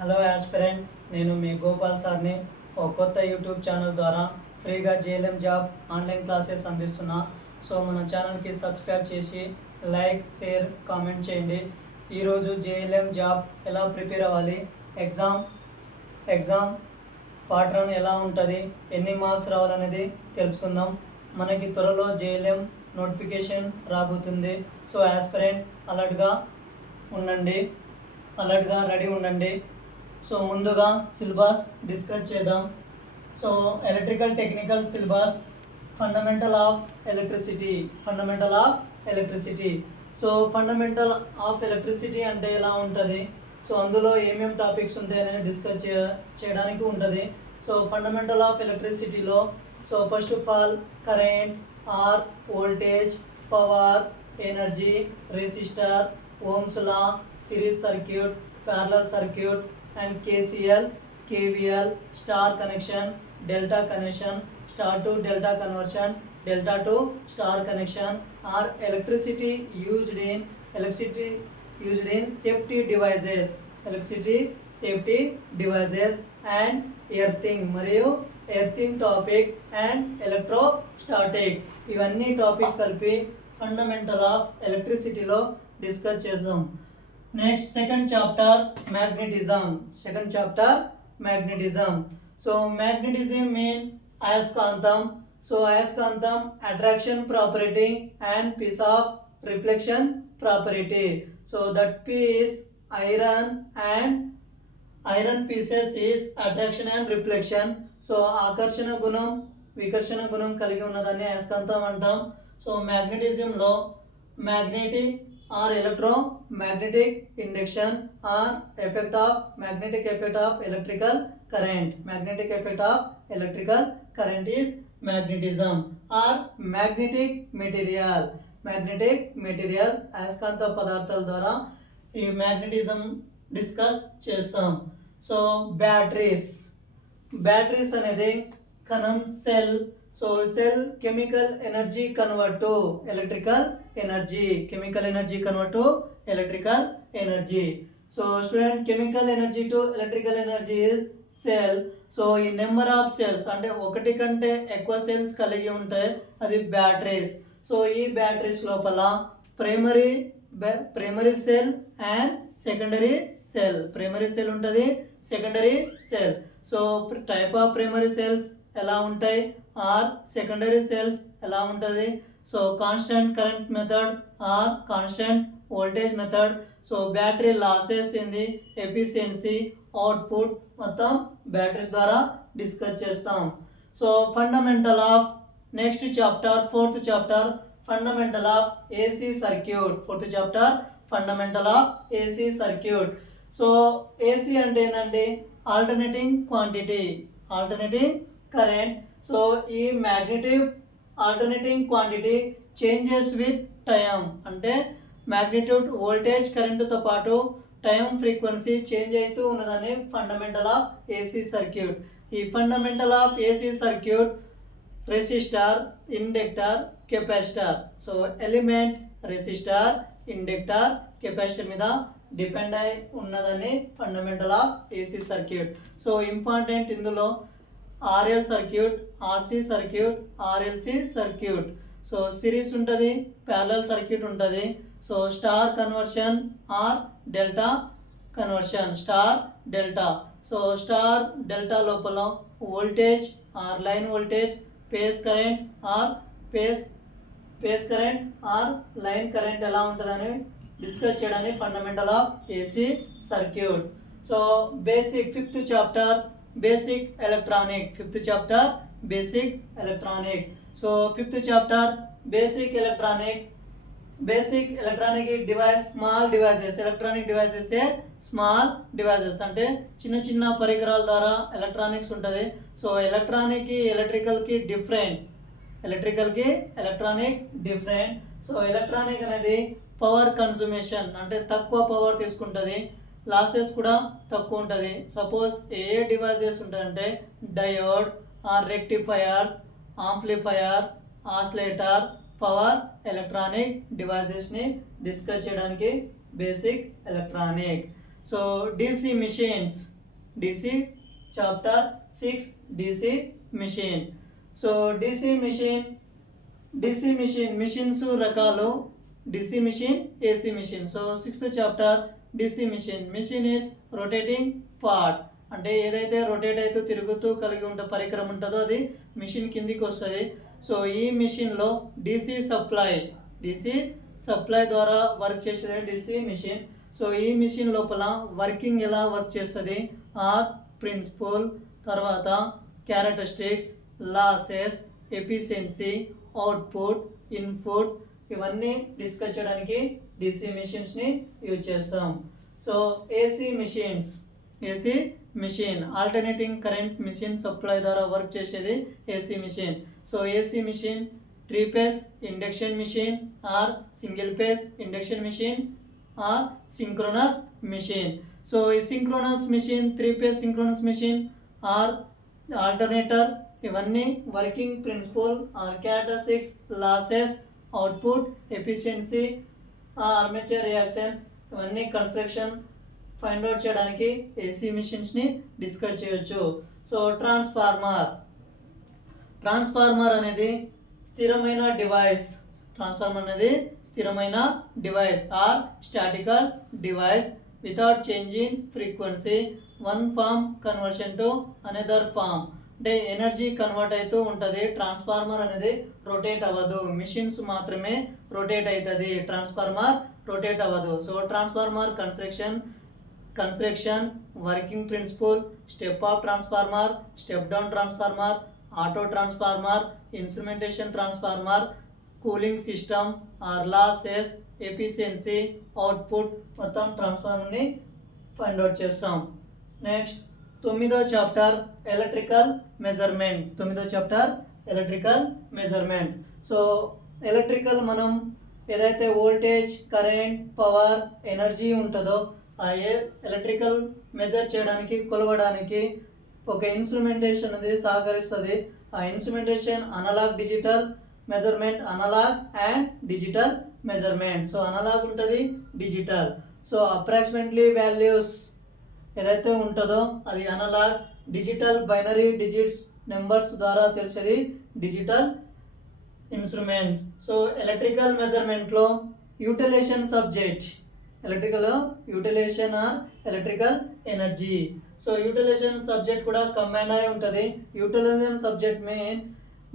Hello aspirant, నేను మీ గోపాల్ సార్ని ఒక కొత్త యూట్యూబ్ ఛానల్ ద్వారా ఫ్రీగా జేఎల్ఎం జాబ్ ఆన్లైన్ క్లాసెస్ అందిస్తున్నా. సో మన ఛానల్కి సబ్స్క్రైబ్ చేసి లైక్, షేర్, కామెంట్ చేయండి. ఈరోజు జేఎల్ఎం జాబ్ ఎలా ప్రిపేర్ అవ్వాలి, ఎగ్జామ్ పార్ట్ 1 ఎలా ఉంటుంది, ఎన్ని మార్క్స్ రావాలనేది తెలుసుకుందాం. మనకి త్వరలో జేఎల్ఎం నోటిఫికేషన్ రాబోతుంది. సో యాస్పిరెంట్ అలర్ట్గా రెడీ ఉండండి. సో ముందుగా సిలబస్ డిస్కస్ చేద్దాం. So electrical technical syllabus, fundamental of electricity. So fundamental of electricity అంటే ఎలా ఉంటుంది, సో అందులో ఏమేమి టాపిక్స్ ఉంటాయని డిస్కస్ చేయడానికి ఉంటుంది. సో ఫండమెంటల్ ఆఫ్ ఎలక్ట్రిసిటీలో so first of all current or voltage, power, energy, resistor, ohm's law, series circuit, parallel circuit and KCL, KVL, star connection, delta connection, star to delta conversion, delta to star connection, or electricity used in safety devices and earthing మరియు earthing topic and electrostatic. ఇవన్నీ topics కలిపి fundamental of ఎలక్ట్రిసిటీలో discuss చేద్దాం. Next second chapter magnetism. So magnetism mean అయస్కాంతం. So అయస్కాంతం attraction property and piece of reflection property. So that piece iron pieces is attraction and reflection. So ఆకర్షణ గుణం, వికర్షణ గుణం కలిగి ఉన్నదాన్ని అయస్కాంతం అంటాం. సో మ్యాగ్నెటిజంలో magnetic or electromagnetic induction or magnetic effect of electrical current. Magnetic effect of electrical current is magnetism or magnetic material. అయస్కాంత పదార్థాల ద్వారా ఈ మ్యాగ్నెటిజం డిస్కస్ చేస్తాం. సో బ్యాటరీస్ అనేది కణం, cell. So cell chemical energy convert to electrical energy. So student, chemical energy to electrical energy is cell. So ఈ number of cells అంటే ఒకటి కంటే ఎక్కువ సెల్స్ కలిగి ఉంటాయి, అది బ్యాటరీస్. సో ఈ బ్యాటరీస్ లోపల primary cell and secondary cell ఉంటుంది, secondary cell. So type of primary cells ఎలా ఉంటాయి, ఆర్ సెకండరీ సెల్స్ ఎలా ఉంటుంది. So constant current method or constant voltage method. So battery losses ఏంది, ఎఫిషియన్సీ, అవుట్పుట్ మొత్తం batteries ద్వారా డిస్కస్ చేస్తాం. So fundamental of next chapter, fourth chapter, fundamental of AC circuit. So AC అంటే ఏంటంటే alternating current. So ఈ alternating quantity changes with time. అంటే magnitude, voltage, కరెంటుతో పాటు టైం ఫ్రీక్వెన్సీ చేంజ్ అవుతూ ఉన్నదని ఫండమెంటల్ ఆఫ్ ఏసీ సర్క్యూట్. ఈ fundamental of AC circuit resistor, inductor, capacitor. So element resistor, inductor, capacitor మీద డిపెండ్ అయి ఉన్నదని fundamental of AC circuit. So important ఇందులో RL circuit, RC circuit, RLC circuit. So series ఉంటుంది, parallel circuit ఉంటుంది. So star conversion or delta conversion, star delta. So star delta లోపల voltage or line voltage, phase current or line current ఎలా ఉంటుందని discuss చేయడానికి fundamental of AC circuit. So basic fifth chapter basic electronic. So fifth chapter basic electronic device, small devices. Electronic devices small devices అంటే చిన్న చిన్న పరికరాల ద్వారా electronics ఉంటుంది. So ఎలక్ట్రికల్కి ఎలక్ట్రానిక్ డిఫరెంట్. సో ఎలక్ట్రానిక్ అనేది పవర్ కన్సూమేషన్ అంటే తక్కువ పవర్ తీసుకుంటుంది, లాసెస్ కూడా తక్కువ ఉంటుంది. సపోజ్ ఏ డివైసెస్ ఉంటాయంటే diode or rectifiers, amplifier, oscillator, power electronic డివైసెస్ని డిస్కస్ చేయడానికి basic electronic. So DC machines, DC chapter 6 DC machine. So DC machine machines రకాలు DC machine, AC machine. So 6th chapter DC machine is rotating part. అంటే ఏదైతే rotate అవుతూ తిరుగుతూ కలిగి ఉంటే పరికరం ఉంటుందో అది మిషన్ కిందికి వస్తుంది. సో ఈ మిషన్లో DC సప్లై ద్వారా వర్క్ చేసేది DC మిషన్. సో ఈ మిషన్ లోపల వర్కింగ్ ఎలా వర్క్ చేస్తుంది, ఆర్ ప్రిన్సిపల్, తర్వాత characteristics, losses, efficiency, output, input, ఇవన్నీ డిస్కస్ చేయడానికి DC మిషన్స్ని యూజ్ చేస్తాం. So AC machine alternating current machine supply ద్వారా వర్క్ చేసేది AC machine. So AC machine 3 phase induction machine or single phase induction machine or synchronous machine. So ఈ synchronous machine 3 phase synchronous machine or alternator, ఇవన్నీ working principle or characteristics, losses, output, efficiency, armature reactions, ఇవన్నీ construction find out చేయడానికి AC మిషన్స్ని discuss చేయొచ్చు. So transformer అనేది స్థిరమైన device or statical device without changing frequency, one form conversion to another form. అంటే energy convert అవుతూ ఉంటుంది. Transformer అనేది రొటేట్ అవ్వదు, మిషన్స్ మాత్రమే రొటేట్ అవుతుంది, ట్రాన్స్ఫార్మర్ రొటేట్ అవ్వదు. So transformer construction, working principle, step up transformer, step down transformer, auto transformer, instrumentation transformer, cooling system or losses, efficiency, output, మొత్తం ట్రాన్స్ఫార్మర్ని ఫైండ్ అవుట్ చేస్తాం. నెక్స్ట్ 9వ chapter electrical measurement. So electrical మనం ఏదైతే voltage, current, power, energy ఉంటుందో ఆ electrical measure చేయడానికి, కొలవడానికి ఒక ఇన్స్ట్రుమెంటేషన్ అనేది సహకరిస్తుంది. ఆ instrumentation analog digital measurement, analog and digital measurement. So analog ఉంటుంది, డిజిటల్. సో అప్రాక్సిమేట్లీ వాల్యూస్ ఏదైతే ఉంటుందో అది analog, digital binary digits numbers ద్వారా తెలిసేది డిజిటల్ ఇన్స్ట్రుమెంట్. సో ఎలక్ట్రికల్ మెజర్మెంట్లో utilization subject, utilization or electrical energy. So utilization subject కూడా combine అయి ఉంటుంది. యూటిలైజేషన్ సబ్జెక్ట్ మెయిన్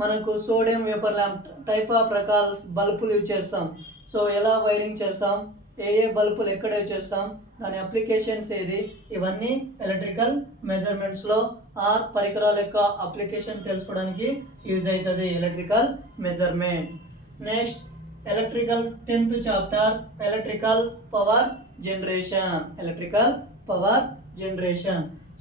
మనకు sodium vapour lamp type of రకాల బల్బులు యూజ్ చేస్తాం. సో ఎలా వైరింగ్ చేస్తాం, ఏ బల్బులు ఎక్కడ యూజ్ చేస్తాం, దాని అప్లికేషన్స్ ఏది, ఇవన్నీ ఎలక్ట్రికల్ మెజర్మెంట్స్లో ఆర్ పరికరాల యొక్క అప్లికేషన్ తెలుసుకోవడానికి యూజ్ అవుతుంది electrical measurement. Next electrical 10th chapter electrical power generation.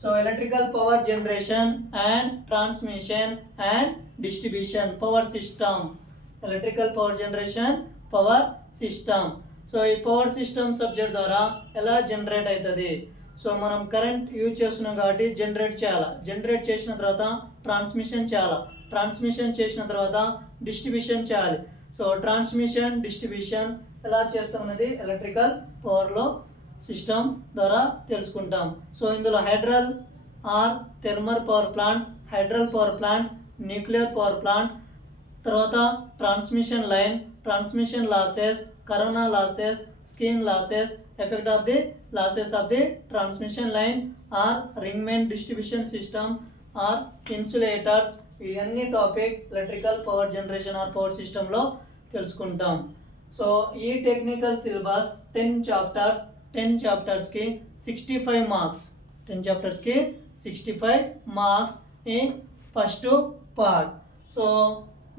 So electrical power generation and transmission and distribution power system. Electrical power generation, power system. So ఈ power system subject ద్వారా ఎలా generate అవుతుంది. So మనం current use చేస్తున్నాం కాబట్టి generate చేసిన తర్వాత transmission చేసిన తర్వాత డిస్ట్రిబ్యూషన్ చేయాలి. సో ట్రాన్స్మిషన్, డిస్ట్రిబ్యూషన్ ఎలా చేస్తాం అనేది ఎలక్ట్రికల్ పవర్లో సిస్టమ్ ద్వారా తెలుసుకుంటాం. సో ఇందులో hydel or thermal power plant, nuclear power plant, తర్వాత transmission line, transmission losses, corona losses, skin losses, effect of the losses of the transmission line or ring main distribution system or insulators, ఇవన్నీ topic electrical power generation or power సిస్టంలో తెలుసుకుంటాం. So ఈ technical syllabus 10 చాప్టర్స్కి 65 marks, 10 చాప్టర్స్కి 65 marks in first part. So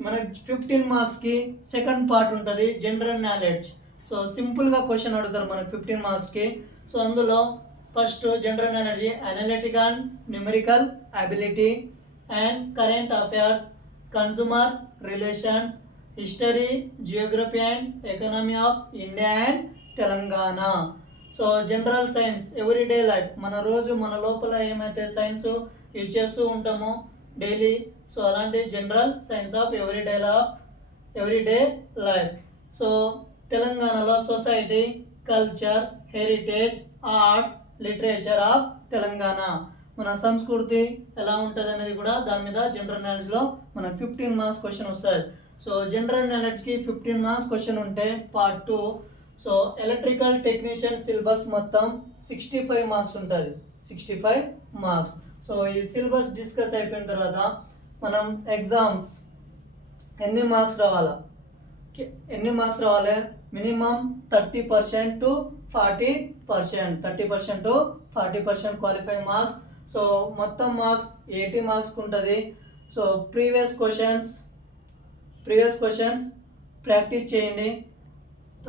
మనకి 15 మార్క్స్కి second part ఉంటుంది general knowledge. So సింపుల్గా క్వశ్చన్ అడుగుతారు మనకి 15 మార్క్స్కి. సో అందులో first general knowledge, analytic and numerical ability and current affairs, consumer relations, history, geography and economy of India and Telangana. So general science, everyday life, మన లోపల ఏమైతే science use చేస్తూ ఉంటామో డైలీ, సో అలాంటి general science of everyday life. So తెలంగాణలో society, culture, heritage, arts, literature of Telangana. మన సంస్కృతి ఎలా ఉంటుంది అనేది కూడా దాని మీద జనరల్ నాలెడ్జ్లో మనకు 15 మార్క్స్ క్వశ్చన్ వస్తుంది. సో జనరల్ నాలెడ్జ్కి 15 మార్క్స్ క్వశ్చన్ ఉంటే part 2. So electrical technician syllabus మొత్తం 65 మార్క్స్ ఉంటుంది, 65 మార్క్స్. సో ఈ సిలబస్ డిస్కస్ అయిపోయిన తర్వాత మనం ఎగ్జామ్స్ ఎన్ని మార్క్స్ రావాలి, minimum 30% to 40%, 30% to 40% qualify marks. So మొత్తం మార్క్స్ 80 మార్క్స్కి ఉంటుంది. సో ప్రీవియస్ క్వశ్చన్స్ ప్రాక్టీస్ చేయండి.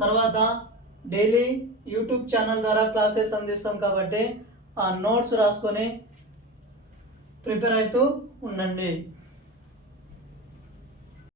తర్వాత డైలీ యూట్యూబ్ ఛానల్ ద్వారా క్లాసెస్ అందిస్తాం కాబట్టి ఆ నోట్స్ రాసుకొని ప్రిపేర్ అవుతూ ఉండండి.